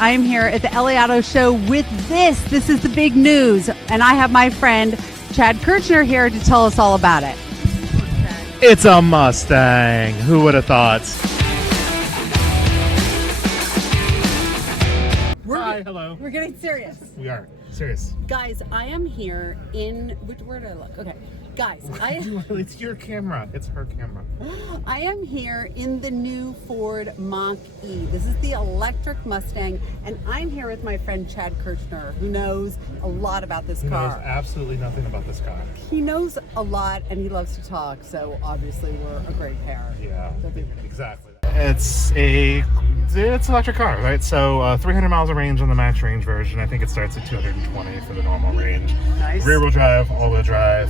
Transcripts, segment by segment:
I am here at the LA Auto Show with this. This is the big news. And I have my friend Chad Kirchner here to tell us all about it. It's a Mustang. Who would have thought? Hi, hello. We're getting serious. We are. Serious. Guys, I am here in, where did I look? Okay. Guys, It's your camera. It's her camera. I am here in the new Ford Mach-E. This is the electric Mustang, and I'm here with my friend Chad Kirchner, who knows a lot about this car. He knows absolutely nothing about this car. He knows a lot, and he loves to talk, so obviously we're a great pair. Yeah, exactly. It's an electric car, right? So 300 miles of range on the max range version. I think it starts at 220 for the normal range. Nice. Rear-wheel drive, all-wheel drive.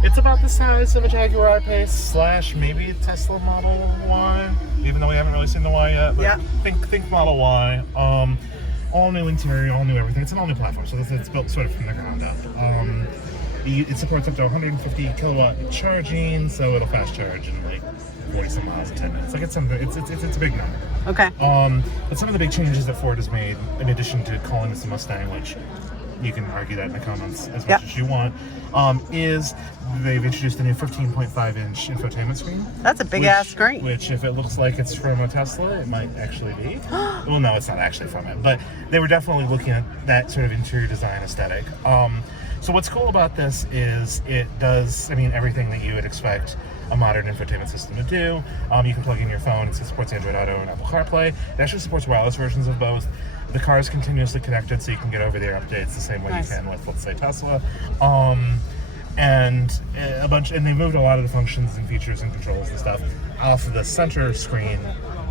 It's about the size of a Jaguar iPace / maybe Tesla Model Y, even though we haven't really seen the Y yet. But yeah. Think Model Y. All new interior, all new everything. It's an all new platform, so it's built sort of from the ground up. It supports up to 150 kilowatt charging, so it'll fast charge in like 40 some miles in 10 minutes. Like it's a big number. Okay. But some of the big changes that Ford has made, in addition to calling this a Mustang, which you can argue that in the comments as much as you want, is they've introduced a new 15.5-inch infotainment screen. That's a big-ass screen. Which, if it looks like it's from a Tesla, it might actually be. Well, no, it's not actually from it. But they were definitely looking at that sort of interior design aesthetic. So what's cool about this is it does, everything that you would expect a modern infotainment system to do. You can plug in your phone. It supports Android Auto and Apple CarPlay. It actually supports wireless versions of both. The car is continuously connected, so you can get over-the-air updates the same way you can with, let's say, Tesla. And they moved a lot of the functions and features and controls and stuff off of the center screen,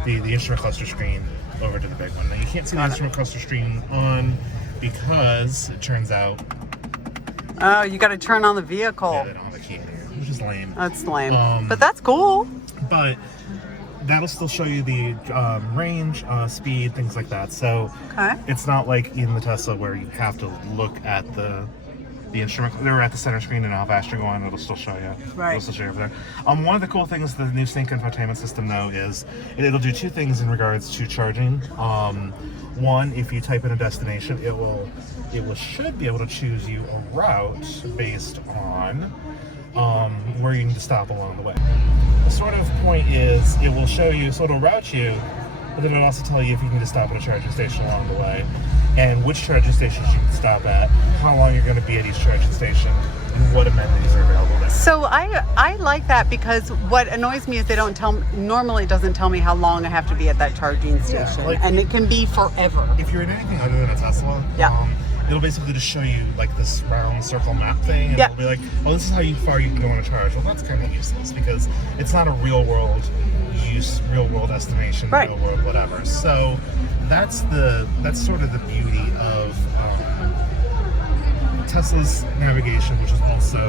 the instrument cluster screen, over to the big one. Now, you can't see the instrument cluster screen on because it turns out. Oh, you got to turn on the vehicle. Yeah, they don't have a key there, which is lame. That's lame. But that's cool. But that'll still show you the range, speed, things like that. So it's not like in the Tesla where you have to look at the instrument. They're at the center screen, and how fast you're going, it'll still show you. Right. It'll still show you over there. One of the cool things the new Sync infotainment system, though, is it'll do two things in regards to charging. One, if you type in a destination, it should be able to choose you a route based on where you need to stop along the way. The sort of point is it will show you, so it'll route you, but then it'll also tell you if you need to stop at a charging station along the way, and which charging stations you can stop at, how long you're going to be at each charging station, and what amenities are available there. So I like that, because what annoys me is normally it doesn't tell me how long I have to be at that charging station, and it can be forever. If you're in anything other than a Tesla, it'll basically just show you like this round circle map thing, and it'll be like, oh, this is how far you can go on a charge. Well, that's kind of useless because it's not a real world use, real world estimation, real world whatever. So that's sort of the beauty of Tesla's navigation, which is also.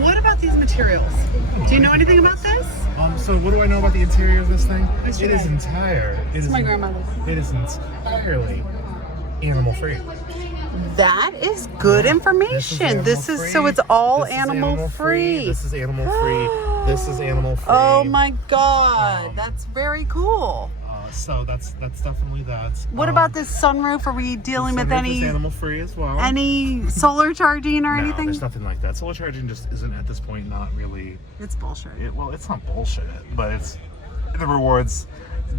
What about these materials? Do you know anything about this? So what do I know about the interior of this thing? It's my grandmother's. It is entirely animal free. That is good information. So it's all animal free. This is animal free. This is animal free. Oh my God, that's very cool. So that's definitely that. What about this sunroof? Are we dealing with any animal free as well? Any solar charging or No, anything? there's nothing like that. Solar charging just isn't at this point not really. It's bullshit. It's not bullshit, but it's the rewards,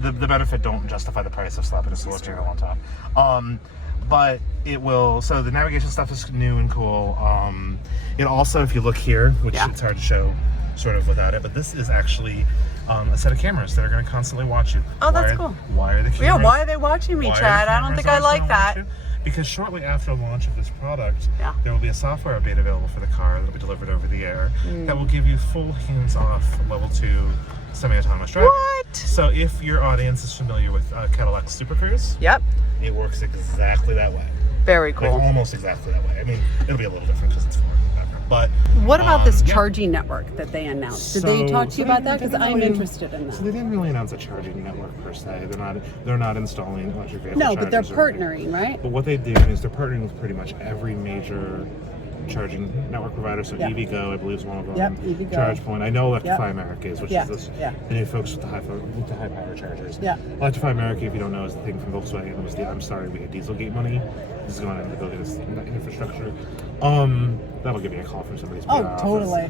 the benefit don't justify the price of slapping a solar panel on top. But it will. So the navigation stuff is new and cool. It also, if you look here, which it's hard to show sort of without it, but this is actually a set of cameras that are going to constantly watch you. Oh, that's cool. Why are the cameras? Yeah, why are they watching me, Chad? I don't think I like that. Because shortly after the launch of this product, there will be a software update available for the car that will be delivered over the air that will give you full hands-off level 2 semi-autonomous driving. What? So if your audience is familiar with Cadillac Super Cruise, it works exactly that way. Very cool. Like almost exactly that way. It'll be a little different because it's Ford. But what about this charging network that they announced? Did they talk to you about that? Because I'm interested in that. So they didn't really announce a charging network per se. They're not installing electric vehicle chargers. No, but they're partnering, right? But what they do is they're partnering with pretty much every major charging network providers. So Yeah. EVgo, I believe, is one of them. Yep, EVgo. ChargePoint. I know Electrify Yep. America is, which Yeah, is this, yeah. the new folks with the high power chargers. Yeah. Electrify America, if you don't know, is the thing from Volkswagen. It was the I'm sorry we had Dieselgate money. This is going into building this infrastructure. That'll give me a call from somebody's PR office. Totally.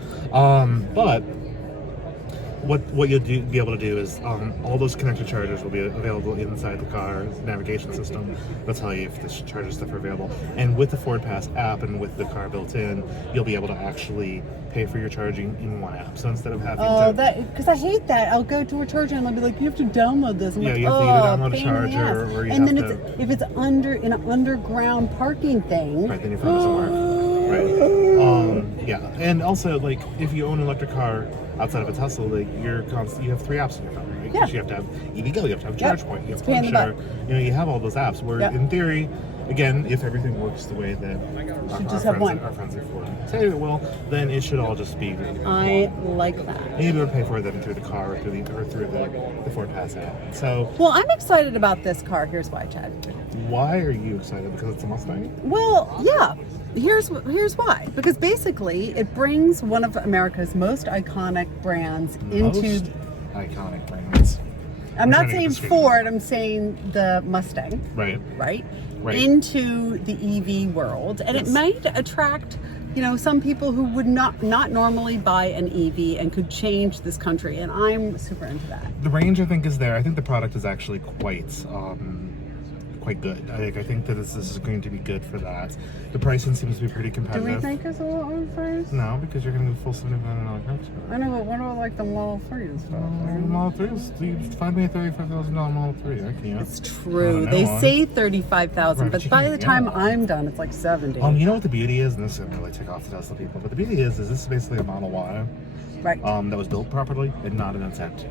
But what you'll be able to do is all those connected chargers will be available inside the car's navigation system. They'll tell you if the charger stuff are available. And with the Ford Pass app and with the car built in, you'll be able to actually pay for your charging in one app. So instead of having because I hate that. I'll go to a charger and they'll be like, you have to download this. I'm Yeah, like, you have to either download a pain in the charger ass. or you and have then if it's in an underground parking thing. right, then your phone doesn't work. Right. Yeah. And also, like, if you own an electric car outside of a Tesla, like, you have 3 apps on your phone, right? Yeah. You have to have EVgo, you have to have ChargePoint, you have It's a pain in the CoinShare. You know, you have all those apps where, Yep. in theory, again, if everything works the way that our friends at Ford say it will, then it should all just be. I like that. And you'll be able to pay for them through the car or through the Ford Pass app. So, Well, I'm excited about this car. Here's why, Chad. why are you excited? Because it's a Mustang? Well, yeah. Here's why. Because basically, it brings one of America's most iconic brands into. Most iconic brands. I'm not trying to saying get this straight. Ford. I'm saying the Mustang. Right. Right. Right. Into the EV world, and it might attract, some people who would not normally buy an EV and could change this country. And I'm super into that. The range, I think, is there. I think the product is actually quite good. I think that this is going to be good for that. The pricing seems to be pretty Do competitive. we think it's a little overpriced? No, because you're going to get full $75 car. I know, but what about like the Model 3 and stuff? Model 3, you find me a $35,000 Model 3. I can't. It's true. I They know. say 35,000, Right, but you by can't the get time one. I'm done, it's like 70. You know what the beauty is, and this is going to really tick off the Tesla people, but the beauty is this is basically a Model Y Right. that was built properly and not an attempt.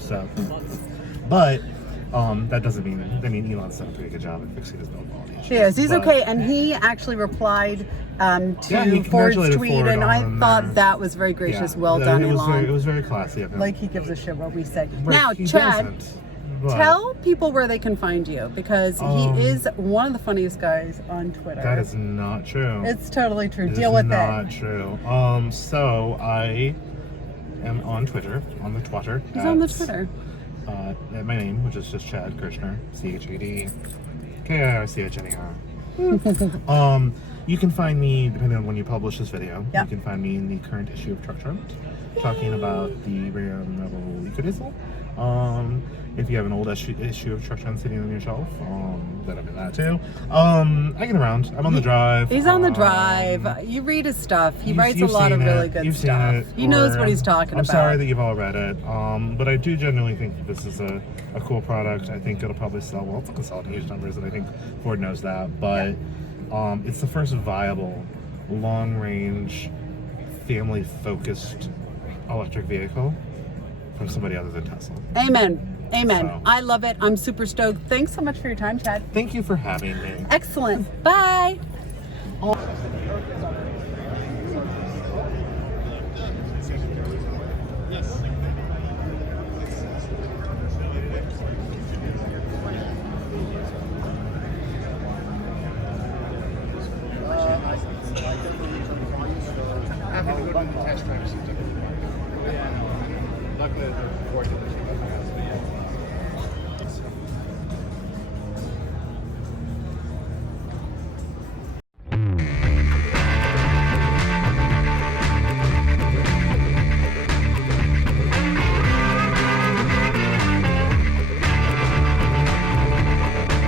So, but that doesn't mean, Elon's done a pretty good job at fixing his build quality issues. Yes, he's But- okay, and he actually replied Yeah, he to Ford's congratulated tweet, Ford and I on thought their- that was very gracious. Yeah, Well done, it was Elon. It was very classy of him. Like he gives a shit what we say. Right, Now, he Chad, doesn't, but tell people where they can find you, because he is one of the funniest guys on Twitter. that is not true. It's totally true. It Deal is with not it. true. So I am on Twitter, on the Twitter. He's on the Twitter. At my name, which is just Chad Kirchner, ChadKirchner. You can find me, depending on when you publish this video, Yeah. you can find me in the current issue of Truck Trend, talking about the Ram Rebel EcoDiesel. If you have an old issue of Truck Trend sitting on your shelf, then I'm in that too. I get around. I'm on the drive. He's on the drive. You read his stuff. He writes a You've lot of seen really it. good You've seen stuff. it, He knows or what he's talking I'm about. sorry that you've all read it, but I do genuinely think that this is a cool product. I think it'll probably sell well. It's not going to sell at huge numbers, and I think Ford knows that. But it's the first viable, long-range, family-focused electric vehicle from somebody other than Tesla. Amen. Amen. So. I love it. I'm super stoked. Thanks so much for your time, Chad. Thank you for having me. Excellent. Bye. Happy to go to the test drive. Luckily, the Ford dealership has